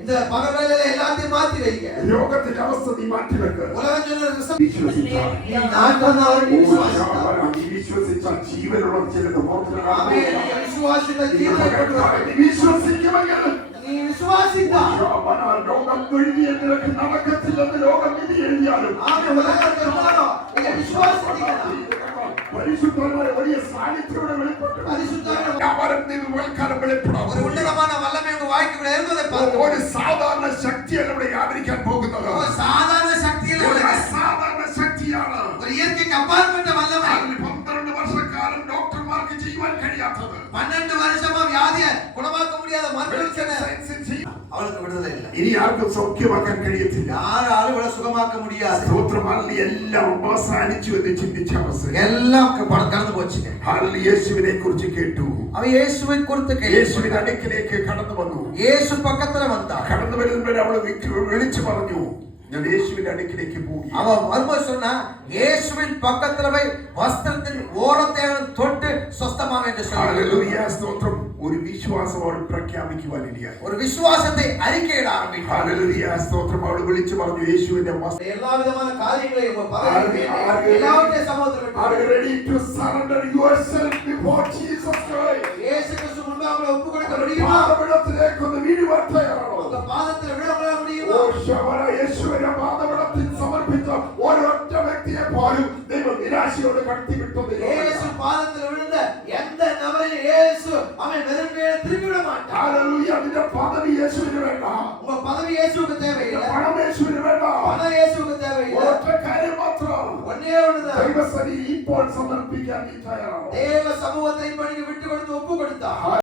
இந்த பகல்வேளையில எல்லாத்தையும் மாத்தி வைங்க. രോഗത്തിന്റെ അവസ്ഥ നീ മാറ്റി വെക്ക്. உலகம் சொல்ற വിശ്വസിച്ചാൽ വിശ്വസിച്ചാൽ ജീവനുള്ള ചിലത് വിശ്വസിക്കുമെങ്കിൽ നീ വിശ്വാസിക്കുക. രോഗം ഒഴിഞ്ഞ് നിനക്ക് നടക്കത്തില്ലെന്ന് രോഗം വിധി എഴുതിയാലും പരിശുദ്ധന്മാരെ വലിയ സാന്നിധ്യത്തോടെ വെളിപ്പെട്ടു. ഒരു ഉന്നതமான വല്ലമേ உங்க வாய்க்குள்ள இருந்ததை பார்த்து ഒരു സാധാരണ ശക്തിയല്ല ഇവിടെ വ്യാപരിക്കാൻ പോകുന്നത്. സാധാരണ ശക്തിയല്ല, സാധാരണ ശക്തിയാണ്. ഒരു ഇയற்கைக்கு അപ്പാற்பட்ட വല്ലമേ. 12 വർഷക്കാലം ഡോക്ടർമാർക്ക് ചെയ്യുവാൻ കഴിയാത്തത്, 12 വർഷமா വ്യാധിയെ ഗുണമാക്ക முடியாத മരുന്നുകൾ അവൾക്ക് വിടുതല ഇല്ല. ഇനി ആർക്കും സൗഖ്യമാക്കാൻ കഴിയത്തില്ല. ആരും ഇവിടെ സുഖമാക്ക முடியாது. സ്തോത്രം. എല്ലാം അവസാനിച്ചു എന്ന് ചിന്തിച്ച അവസ്ഥ എല്ലാം കടന്നു പോച്ചു. യേശുവിനെ കുറിച്ച് കേട്ടു. അവ യേശുവെ കുറിച്ച് കേട്ടു. യേശുവിന്റെ അടുക്കിലേക്ക് കടന്നു വന്നു. യേശു പക്കത്തിൽ വന്ന കടന്നു വരുന്നവരെ അവൾ വിളിച്ചു പറഞ്ഞു, ഞാൻ യേശുവിന്റെ അടുക്കിലേക്ക് പോയി. അവ വരുമ്പോ சொன்னா യേശുവിൻ പക്കത്തിൽ പോയി വസ്ത്രത്തിൽ ഓരത്തെ തൊട്ട് സ്വസ്ഥമാക എന്ന് പറഞ്ഞു. ഹല്ലേലൂയ. സ്തോത്രം. ഒരു വിശ്വാസം അവൾ പ്രഖ്യാപിക്കുവാൻ ഇടയായി. ഒരു വിശ്വാസത്തെ അറിയിക്കാൻ ആരംഭിച്ചു. ഹല്ലേലൂയ. സ്തോത്രം. അവൾ വിളിച്ചു പറഞ്ഞു, യേശുവിന്റെ എല്ലാവിധമായ കാര്യങ്ങളെയും എല്ലാവരുടെയും സമൂഹത്തിൽ are you ready to surrender yourself before Jesus Christ? യേശു ക്രിസ്തു മുൻപാകെ ഒപ്പുകൊടുക്കാൻ കഴിയുമോ? പാദപീഠത്തിലേക്ക് ഒന്ന് വീഴുവാൻ തയ്യാറാണോ? പാദത്തിൽ വീഴാൻ കഴിയുമോ? യേശുവിനെ പാദപീഠത്തിൽ സമർപ്പിച്ച ഒരൊറ്റ വ്യക്തിയെ പോലും ദൈവം നിരാശയോടെ കടത്തിവിട്ടത്. യേശു പാദത്തിൽ വീഴുന്ന എந்த നബറിനെ യേശു അവൻ വെറുതെ തിരികെ വിട മാட்டார். ഹല്ലേലൂയ. അതിന്റെ പദവി യേശുവിന് വേണ്ട. ഉங்க പദവി യേശുവിന് தேவையில்லை. പണം യേശുവിന് വേണ്ട. പണം യേശുവിന് தேவையில்லை. ഒറ്റ കാര്യം മാത്രം. ഒന്നേ ഉള്ളത്. ദൈവസന്നിധി ഇപ്പോൾ സമർപ്പിക്കാൻ നീ തയ്യാറാണോ? ദൈവ സമൂഹത്തെ ഇപ്പോൾ വിട്ടുകൊടുത്ത് ഒപ്പുകൊടുത്ത